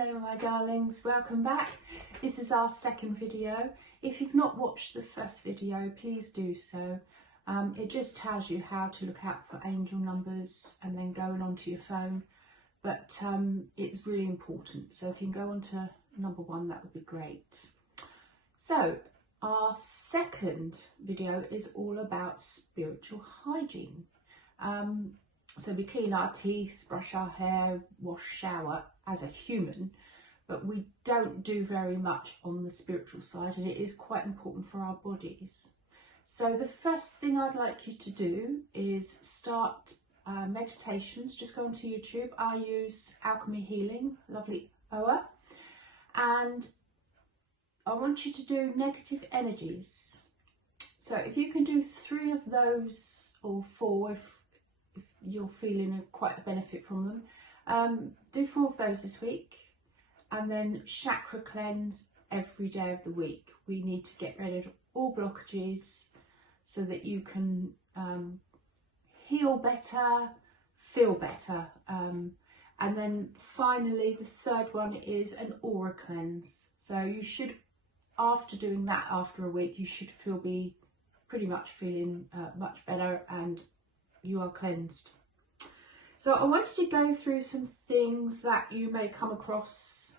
Hello my darlings, welcome back. This is our second video. If you've not watched the first video, please do so. It just tells you how to look out for angel numbers and then going onto your phone, but it's really important, so if you can go on to number 1, that would be great. So our second video is all about spiritual hygiene. So we clean our teeth, brush our hair, wash, shower as a human, but we don't do very much on the spiritual side, and it is quite important for our bodies. So the first thing I'd like you to do is start meditations. Just go onto YouTube. I use Alchemy Healing, lovely Oa, and I want you to do negative energies. So if you can do 3 of those, or 4 if you're feeling quite a benefit from them, do 4 of those this week, and then chakra cleanse every day of the week. We need to get rid of all blockages so that you can heal better, feel better, and then finally the third one is an aura cleanse. So you should, after doing that, after a week, you should be pretty much feeling much better and you are cleansed. So I wanted to go through some things that you may come across,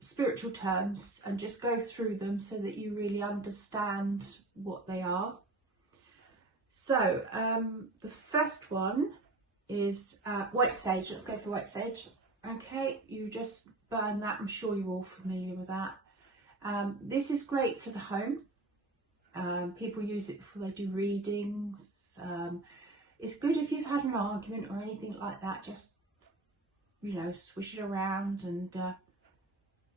spiritual terms, and just go through them so that you really understand what they are. So the first one is white sage. Let's go for white sage. Okay, you just burn that. I'm sure you're all familiar with that. This is great for the home. People use it before they do readings. It's good if you've had an argument or anything like that. Just, you know, swish it around, and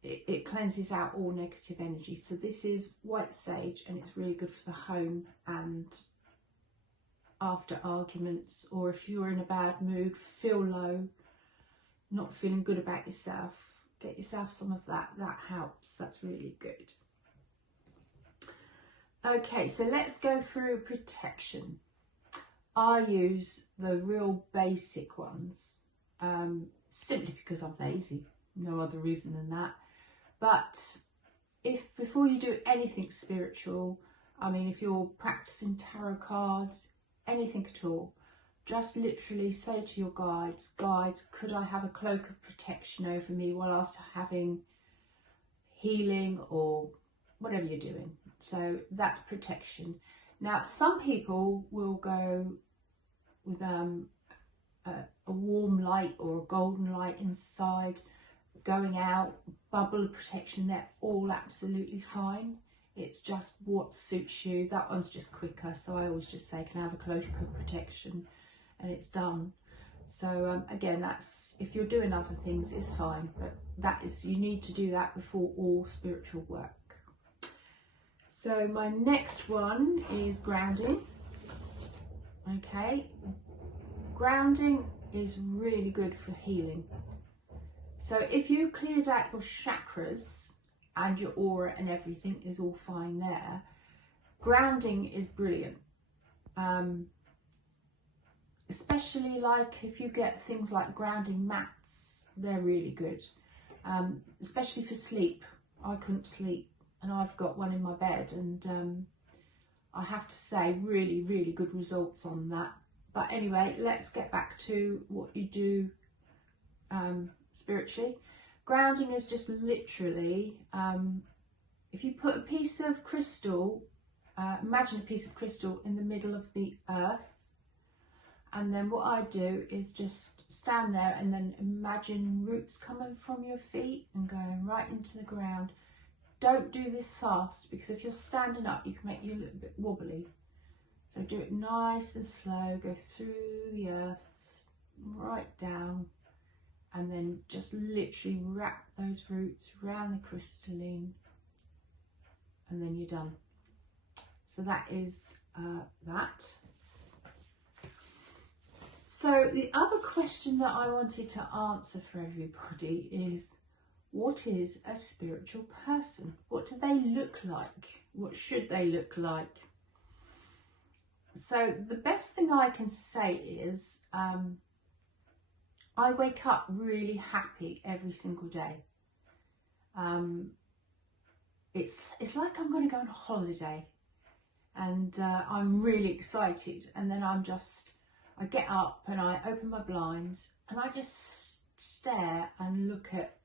it cleanses out all negative energy. So this is white sage, and it's really good for the home and after arguments, or if you're in a bad mood, feel low, not feeling good about yourself, get yourself some of that. That helps. That's really good. Okay, so let's go through protection. I use the real basic ones, simply because I'm lazy, no other reason than that. But if before you do anything spiritual, I mean, if you're practicing tarot cards, anything at all, just literally say to your guides, could I have a cloak of protection over me whilst having healing or whatever you're doing? So that's protection. Now, some people will go with a warm light or a golden light inside, going out, bubble of protection. They're all absolutely fine. It's just what suits you. That one's just quicker, so I always just say, can I have a cloak of protection, and it's done. So again, that's, if you're doing other things, it's fine, but that is, you need to do that before all spiritual work. So my next one is grounding. Okay, grounding is really good for healing. So if you cleared out your chakras and your aura and everything is all fine there, grounding is brilliant. Especially like if you get things like grounding mats, they're really good. Especially for sleep. I couldn't sleep, and I've got one in my bed, and I have to say, really, really good results on that. But anyway, let's get back to what you do spiritually. Grounding is just literally, if you put a piece of crystal, imagine a piece of crystal in the middle of the earth, and then what I do is just stand there and then imagine roots coming from your feet and going right into the ground. Don't do this fast, because if you're standing up, you can make you a little bit wobbly. So do it nice and slow, go through the earth, right down, and then just literally wrap those roots around the crystalline, and then you're done. So that is that. So the other question that I wanted to answer for everybody is, what is a spiritual person? What do they look like? What should they look like? So the best thing I can say is, I wake up really happy every single day. It's like I'm going to go on a holiday, and I'm really excited, and then I get up and I open my blinds and I just stare and look at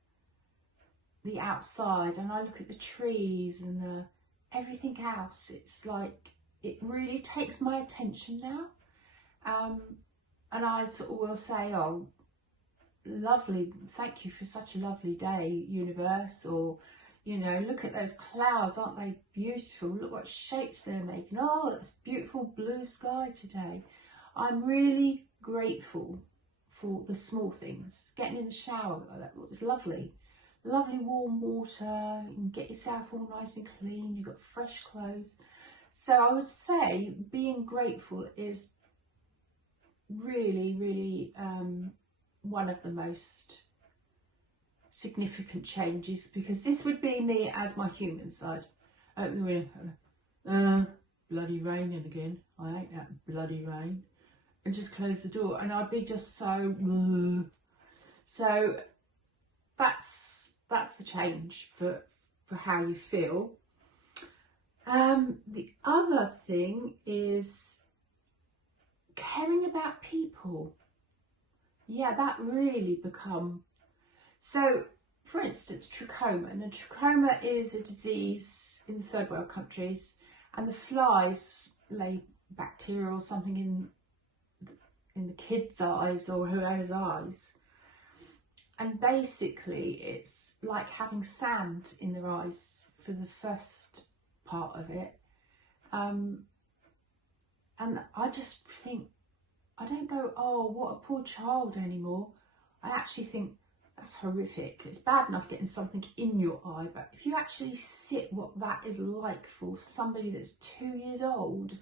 the outside, and I look at the trees and everything else. It's like it really takes my attention now, and I sort of will say, oh, lovely, thank you for such a lovely day, universe, or you know, look at those clouds, aren't they beautiful? Look what shapes they're making. Oh, it's beautiful blue sky today. I'm really grateful for the small things. Getting in the shower, that was lovely. Lovely warm water, you can get yourself all nice and clean, you've got fresh clothes. So I would say being grateful is really, really one of the most significant changes, because this would be me as my human side. Bloody raining again. I hate that bloody rain. And just close the door, and I'd be just so. So that's the change for how you feel. The other thing is caring about people. Yeah, that really become. So, for instance, trachoma. And trachoma is a disease in third world countries, and the flies lay bacteria or something in the kid's eyes or whoever's eyes. And basically, it's like having sand in their eyes for the first part of it. And I just think, I don't go, oh, what a poor child anymore. I actually think, that's horrific. It's bad enough getting something in your eye, but if you actually sit what that is like for somebody that's 2 years old,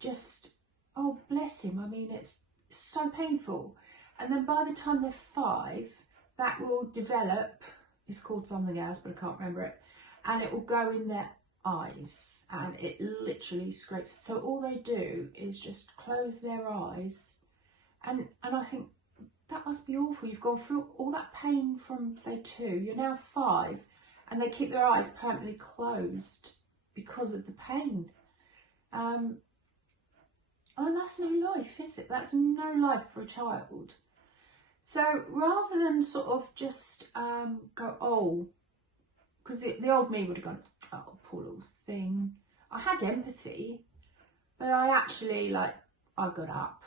just, oh, bless him. I mean, it's so painful. And then by the time they're 5, that will develop, it's called something else, but I can't remember it, and it will go in their eyes, and it literally scrapes. So all they do is just close their eyes, and I think, that must be awful. You've gone through all that pain from, say, 2, you're now 5, and they keep their eyes permanently closed because of the pain. And that's no life, is it? That's no life for a child. So rather than sort of just go, oh, because the old me would have gone, oh, poor little thing. I had empathy, but I actually, like, I got up.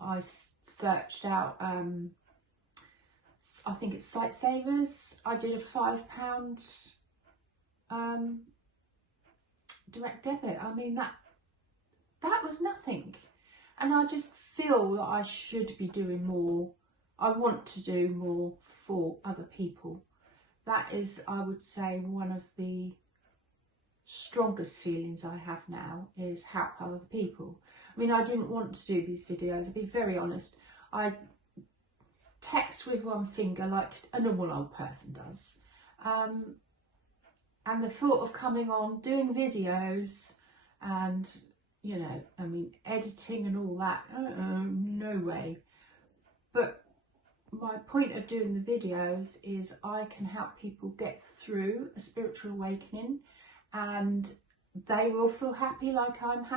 I searched out, I think it's Sight Savers. I did a £5 direct debit. I mean, that was nothing. And I just feel that I should be doing more. I want to do more for other people. That is, I would say, one of the strongest feelings I have now, is help other people. I mean, I didn't want to do these videos, I'll be very honest. I text with one finger like a normal old person does. And the thought of coming on, doing videos and, you know, I mean, editing and all that, no way. But my point of doing the videos is I can help people get through a spiritual awakening, and they will feel happy like I'm happy.